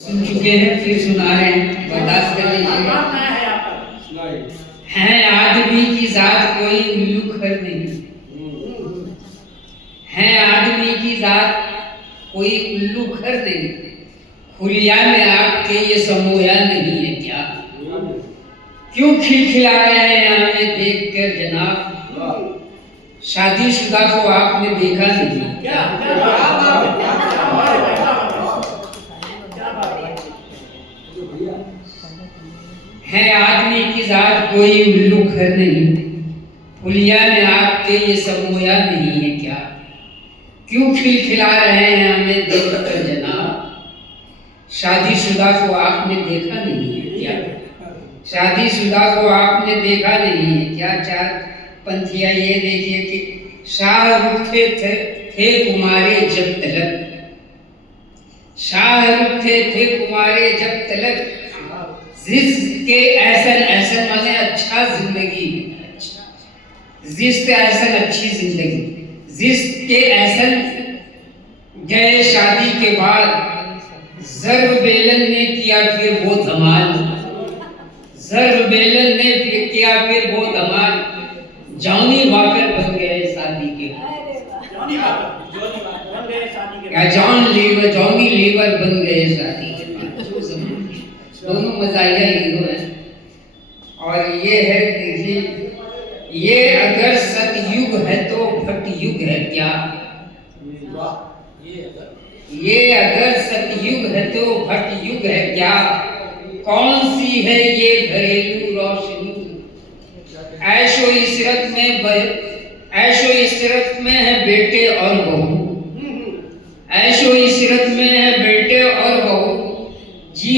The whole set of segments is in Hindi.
सुन चुके हैं, फिर सुना रहे हैं, बर्दाश्त कर लीजिएगा। है आदमी की जात कोई उल्लू खर नहीं, है आदमी की जात कोई उल्लू खर नहीं, खुलिया में आपके ये समोया नहीं है क्या? क्यों खिलखिला रहे हैं हमें देख कर जनाब? शादीशुदा को आपने देखा नहीं क्या? है आदमी की जात कोई उल्लू खर नहीं, फुलिया में आपके ये समोया नहीं है क्या? क्यों खिलखिला रहे हैं हमें देख कर जनाब? शादीशुदा को आपने देखा नहीं है क्या? शादीशुदा को आपने देखा नहीं है क्या? चार पंथिया ये देखिए कि शाहरुख थे कुमारे जब तलक, शाहरुख थे कुमारे जब तलक, जिसके ऐसन ऐसन माने अच्छा जिंदगी, जिसके ऐसन अच्छी जिंदगी, जिसके ऐसन गए शादी के बाद, जर्ब बेलन ने किया फिर वो धमाल, जर्ब बेलन ने फिर किया फिर वो धमाल, जॉनी वॉकर बन गए शादी के बाद, जॉनी लीवर बन गए शादी के बाद। दोनों मजाया हीरो है। और ये है, देखिए, ये अगर सतयुग है तो भट युग है क्या? ये अगर सतयुग है तो भट युग है क्या? कौन सी है ये घरेलू रोशनी? ऐशो इशरत में है बेटे और बहू, ऐशो इशरत में है बेटे और बहू, जी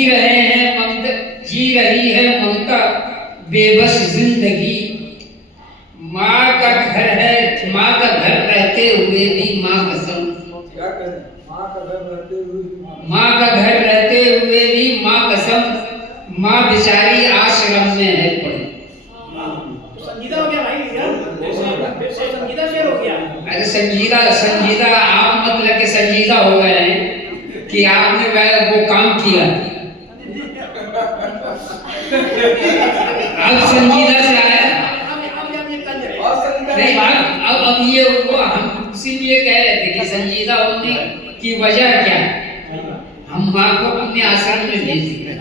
रही है ममता बेबस जिंदगी। माँ का घर है, माँ का घर रहते हुए भी माँ कसम, माँ का घर रहते हुए भी माँ कसम, माँ बेचारी आश्रम में है पड़ी। संजीदा हो गया भाई, संजीदा शेर हो गया। अरे संजीदा आप मत लगे संजीदा हो गए हैं कि आपने वो काम किया। अब संजीदा से आया नहीं बात। अब ये वो हम इसीलिए कह रहे थे कि संजीदा होने की वजह क्या है? हम माँ को अपने आश्रम में भेज दिए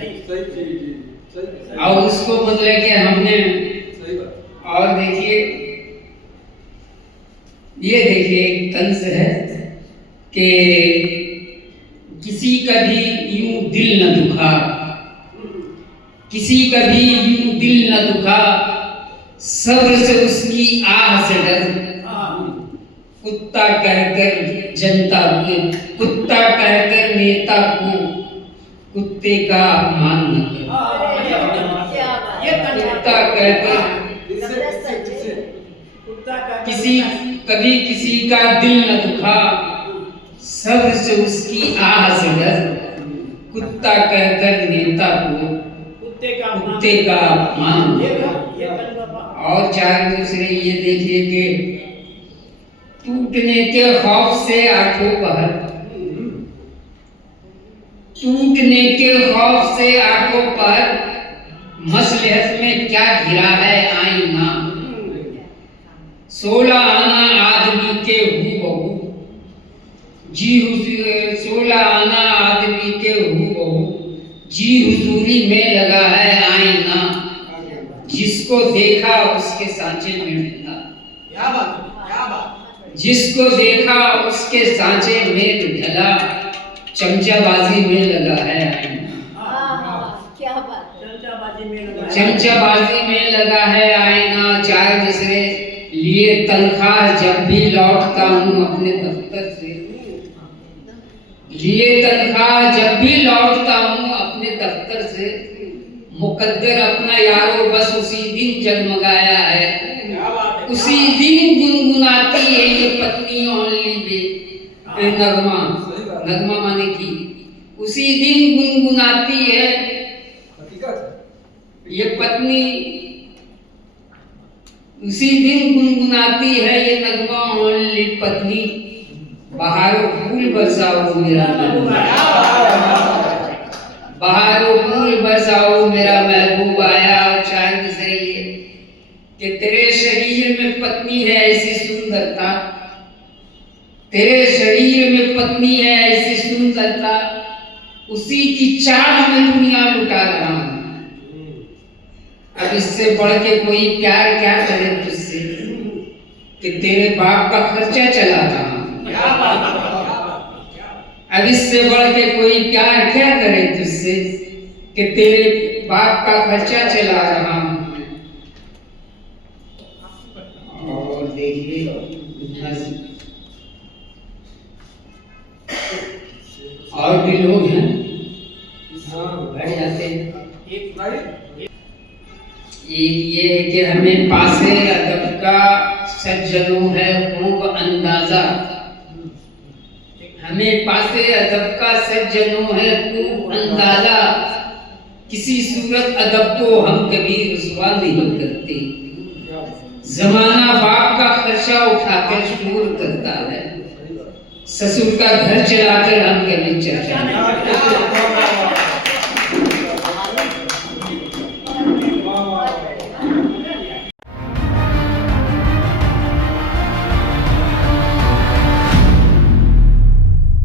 और उसको मतलब कि हमने। और देखिए, ये देखिए एक तंज है कि किसी का भी यूं दिल न दुखा, किसी का भी यूं दिल न दुखा, सब्र से उसकी आह से डर, कुत्ता कहकर जनता को, कुत्ता कहकर नेता को कुत्ते का अपमान न कर, कुत्ता कहकर कभी किसी का दिल न दुखा, सब्र से उसकी आह से डर, कुत्ता कहकर नेता को कुत्ते का अपमान। और चार दूसरे ये देखिए कि टूटने के खौफ से आठों पहर, टूटने के खौफ से आठों पहर, मसलहत में क्या घिरा है आईना, 16 आना आदमी के हूबहू, जी 16 आना आदमी के हूबहू, जी हुजूरी में लगा है आईना, जिसको देखा उसके सांचे में ढला। क्या बात, जिसको देखा उसके सांचे में ढला, चमचाबाजी में लगा है आईना। क्या बात, चमचाबाजी में लगा है आईना। चार दूसरे लिए तनख्वाह जब भी लौटता हूँ अपने दफ्तर से, लिए तनख्वाह जब भी लौटता हूँ अपने दफ्तर से, मुकद्दर अपना यारो बस उसी दिन जगमगाया है। क्या बात है। उसी दिन गुनगुनाती है ये पत्नी ओनली बे नगमा, नगमा माने की उसी दिन गुनगुनाती है ये पत्नी, उसी दिन गुनगुनाती है ये नगमा ओनली पत्नी। बहारो फूल बरसाओ मेरा बहारो फूल बरसाओ मेरा महबूब आया चांद से ये कि तेरे शरीर में पत्नी है ऐसी सुंदरता, तेरे शरीर में पत्नी है ऐसी सुंदरता, उसी की चाह में दुनिया लुटा रहा हूं। अब इससे बढ़ के कोई प्यार क्या करे तुझसे कि तेरे बाप का खर्चा चला रहा हूं। अब इससे बढ़ के कोई प्यार क्या करे तुझसे कि तेरे बाप का खर्चा चला रहा हूं। और देखिए और भी लोग हैं, बैठ जाते हैं। एक ये है कि हमें पासे अदब का सज्जनों है खूब अंदाजा, हमें पासे अदब का सज्जनों है खूब अंदाजा, किसी सूरत अदब को हम कभी रुसवा नहीं करते। जमाना बाप का खर्चा उठाकर शूर करता है, ससुर का घर चलाकर हम कभी चर्चा नहीं करते।